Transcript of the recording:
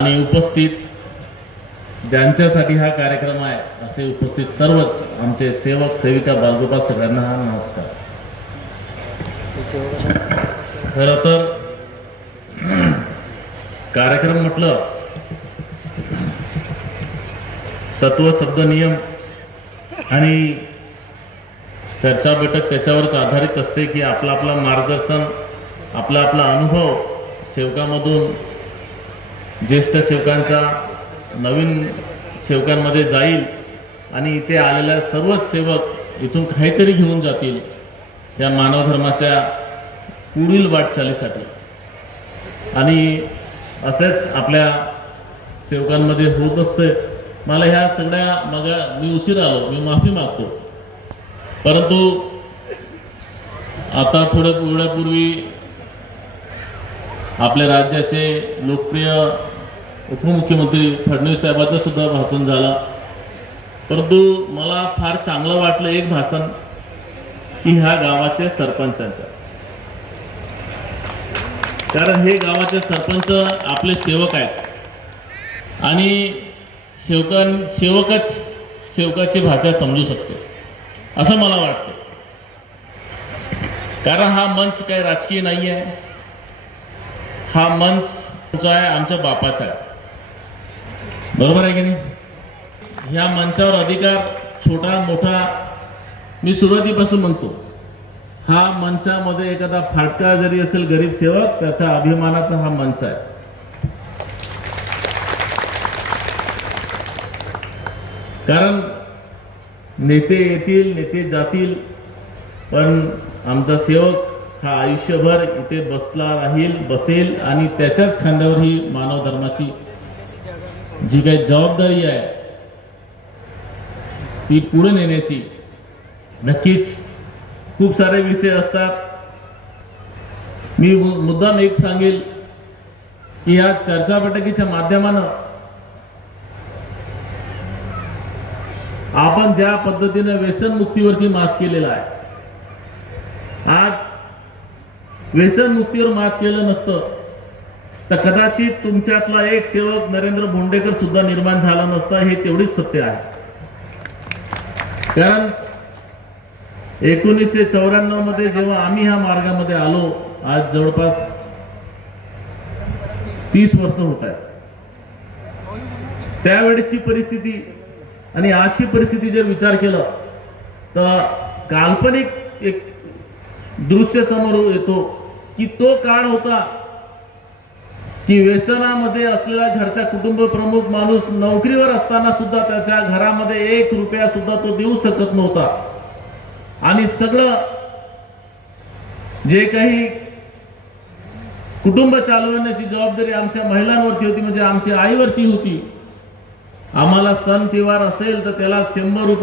आणि उपस्थित ज्यांच्यासाठी हा कार्यक्रम आहे असे उपस्थित सर्वच आमचे सेवक सेविका बालगोपाल सगळ्यांना हा नमस्कार। खरं तर कार्यक्रम म्हटलं तत्व शब्द नियम आणि चर्चा बैठक त्याच्यावरच आधारित असते की आपला आपला मार्गदर्शन आपला आपला अनुभव सेवकामधून ज्येष्ठ सेवकांचा नवीन सेवकांमध्ये जाईल आणि इथे आलेल्या सर्वच सेवक इथून काहीतरी घेऊन जातील या मानव धर्माच्या पुढील वाटचालीसाठी। आणि असेच आपल्या सेवकांमध्ये होत असते। मला ह्या सगळ्या मी उशीर आलो, मी माफी मागतो, परंतु आता थोड्या वेळापूर्वी आपल्या राज्याचे लोकप्रिय उपमुख्यमंत्री फडणवीस साहेबांचं सुद्धा भाषण झालं, परंतु मला फार चांगलं वाटलं एक भाषण की ह्या गावाचे सरपंचांचं, कारण हे गावाचे सरपंच आपले सेवक आहेत आणि सेवकच सेवकाची भाषा समजू शकतो असं मला वाटतं। कारण हा मंच काही राजकीय नाही आहे, हा मंच आहे आमच्या बापाचा आहे, बरोबर आहे की नाही? ह्या मंचावर अधिकार छोटा मोठा मी सुरुवातीपासून म्हणतो, हा मंचामध्ये एखादा फाटका जरी असेल गरीब सेवक त्याचा अभिमानाचा हा मंच आहे। कारण नेते येतील नेते जातील, पण आमचा सेवक हा आयुष्यभर इथे बसला राहील, बसेल आणि त्याच्याच खांद्यावर ही मानव धर्माची जी काही जबाबदारी आहे ती पुढे नेण्याची। नक्कीच खूप सारे विषय असतात। मी मुद्दाम एक सांगेल की या चर्चा बैठकीच्या माध्यमानं आपण ज्या पद्धतीने व्यसनमुक्तीवरती मात केलेला आहे, आज व्यसनमुक्तीवर मात केलं नसतं तर कदाचित तुमच्यातला एक सेवक नरेंद्र भोंडेकर सुद्धा निर्माण झाला नसता, हे तेवढीच सत्य आहे। कारण 1994 मध्ये जेव्हा आम्ही ह्या मार्गामध्ये आलो, आज जवळपास 30 वर्ष होत आहेत, त्यावेळेची परिस्थिती आणि आजची परिस्थिती जर विचार केला तर काल्पनिक एक दृश्य समोर येतो की तो काळ होता की व्यसनामध्ये असलेला घरचा कुटुंब प्रमुख माणूस नोकरीवर असताना सुद्धा त्याच्या घरामध्ये 1 रुपया सुद्धा तो देऊ शकत नव्हता आणि सगळं जे काही कुटुंब चालवण्याची जबाबदारी आमच्या महिलांवरती होती, म्हणजे आमच्या आईवरती होती। आम्हाला सण त्योहार असेल तर त्याला 100 रुपये